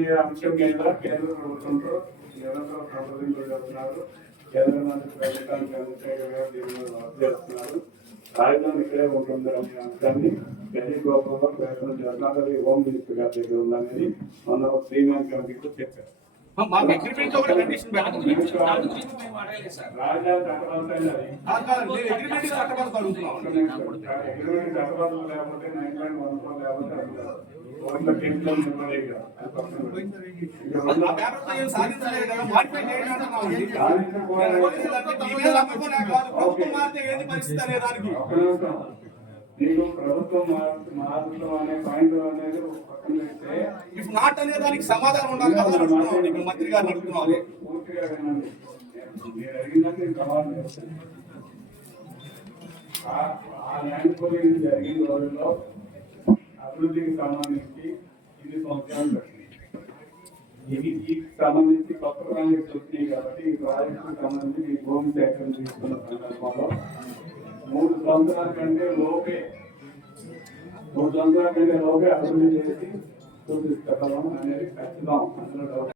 ఈ అంశం మీద కేంద్ర ప్రభుత్వంతో నిరంతరం సంప్రదింపులు కేంద్ర మంత్రి ప్రభుత్వానికి వర్క్ చేస్తున్నారు. రాజధాని ఇక్కడే ఉంటుంది అనే అంశాన్ని ఢిల్లీ గోపాలో ప్రయత్నం చేస్తున్నారు. హోమ్ మినిస్టర్ గారి దగ్గర ఉందనేది మొన్న ఒక శ్రీమాన్ కమిటీతో చెప్పారు. రాజధాని చట్టబద్ధత లేకపోతే నైన్లాండ్ వనరులు లేకపోతే నీకు ప్రభుత్వం మార్చడం అనే పాయింట్ అనేది పక్కన పెడితే ఇఫ్ నాట్ అనే దానికి సమాధానం ఉండాలి కదా మంత్రి గారు అడుగుతున్నారు. పూర్తిగా వినండి, మీరు అడిగిందని నేను సవాల్ చేస్తాను. ఆ ల్యాండ్ పోలింగ్ జరిగిన రోజుల్లో అభివృద్ధికి సంబంధించి ఇది సంవత్సరాలు పెట్టింది. ఈ సంబంధించి కొత్త ప్రాజెక్ట్స్ వచ్చినాయి కాబట్టి ఈ ప్రాజెక్టుకి సంబంధించి ఈ భూమి సేకరణ తీసుకున్న సందర్భంలో 3 సంవత్సరాల కంటే లోపే అభివృద్ధి చేసి చూపిస్తాం అనేది ఖచ్చితం. అందులో